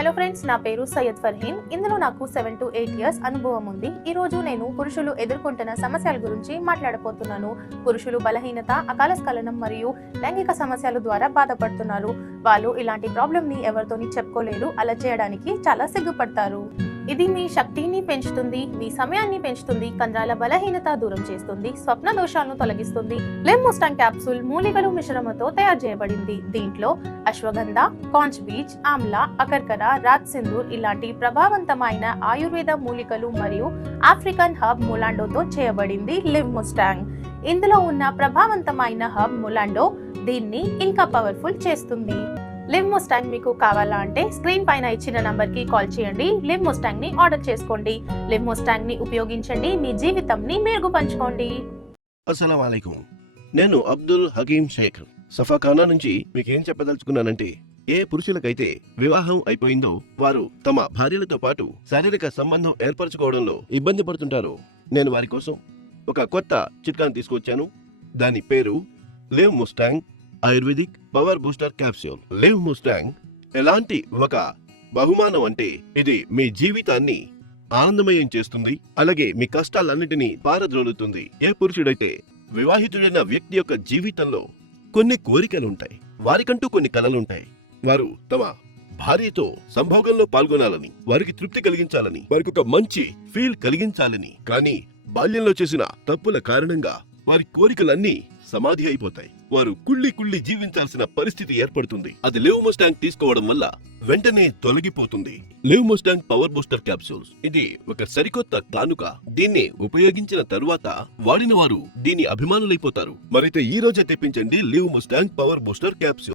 Hello friends నా పేరు సయ్యద్ ఫర్హీన్. ఇందులో నాకు సెవెన్ టు ఎయిట్ ఇయర్స్ అనుభవం ఉంది. ఈ రోజు నేను పురుషులు ఎదుర్కొంటున్న సమస్యల గురించి మాట్లాడబోతున్నాను. పురుషులు బలహీనత అకాల స్ఖలనం మరియు లైంగిక సమస్యల ద్వారా బాధపడుతున్నారు. వాళ్ళు ఇలాంటి ప్రాబ్లమ్ని ఎవరితోని చెప్పుకోలేరు. అలా చేయడానికి చాలా సిగ్గుపడతారు. ఇది మీ శక్తిని పెంచుతుంది మీ సమయాన్ని పెంచుతుంది కండరాల బలహీనత దూరం చేస్తుంది స్వప్న దోషాలను తొలగిస్తుంది. లెమ్మోస్టాన్ క్యాప్సూల్ మూలికలు మిశ్రమతో తయారు చేయబడింది. దీంట్లో అశ్వగంధ కాంచ్ బీచ్ ఆమ్లా అకర్కర రాత్ సింధూర్ ఇలాంటి ప్రభావవంతమైన ఆయుర్వేద మూలికలు మరియు ఆఫ్రికన్ హబ్ ములాండోతో చేయబడింది లెమ్మోస్టాంగ్ ముస్టాంగ్ ఇందులో ఉన్న ప్రభావవంతమైన హబ్ ములాండో దీన్ని ఇంకా పవర్ఫుల్ చేస్తుంది. లివ్ ముస్టాంగ్ మీకు కావాలా అంటే స్క్రీన్ పైన ఇచ్చిన నంబర్కి కాల్ చేయండి. లివ్ ముస్టాంగ్ని ఆర్డర్ చేసుకోండి. లివ్ ముస్టాంగ్ని ఉపయోగించండి. మీ జీవితం ని మెరుగుపంచుకోండి అస్సలం వాలేకుం నేను అబ్దుల్ హకీం షేఖ్ సఫాఖానా నుంచి మీకేం చెప్పదలుచుకున్నానంటే ఏ పురుషులకైతే వివాహం అయిపోయిందో వారు తమ భార్యలతో పాటు శారీరక సంబంధం ఏర్పరచుకోవడంలో ఇబ్బంది పడుతుంటారు. నేను వారి కోసం ఒక కొత్త చిట్కాను తీసుకొచ్చాను. దాని పేరు Liv Mustang ayurvedic power booster capsule Liv Mustang ఎలాంటి ఒక బహుమానం అంటే ఇది మీ జీవితాన్ని ఆనందమయం చేస్తుంది. అలాగే మీ కష్టాలన్నిటినీ పారద్రోలుతుంది. ఏ పురుషుడైతే వివాహితుడైన వ్యక్తి యొక్క జీవితంలో కొన్ని కోరికలు ఉంటాయి వారికంటూ కొన్ని కలలుంటాయి. వారు తమ భార్యతో సంభోగంలో పాల్గొనాలని వారికి తృప్తి కలిగించాలని వారికి ఒక మంచి ఫీల్ కలిగించాలని కానీ బాల్యంలో చేసిన తప్పుల కారణంగా వారి కోరికలన్నీ సమాధి అయిపోతాయి. వారు కుళ్ళి కుళ్ళి జీవించాల్సిన పరిస్థితి ఏర్పడుతుంది. అది లివ్ ముస్టాంగ్ తీసుకోవడం వల్ల వెంటనే తొలగిపోతుంది. Liv Mustang power booster capsules. ఇది ఒక సరికొత్త కానుక. దీన్ని ఉపయోగించిన తరువాత వాడిన వారు దీని అభిమానులైపోతారు. మరైతే ఈ రోజే తెప్పించండి Liv Mustang power booster capsule.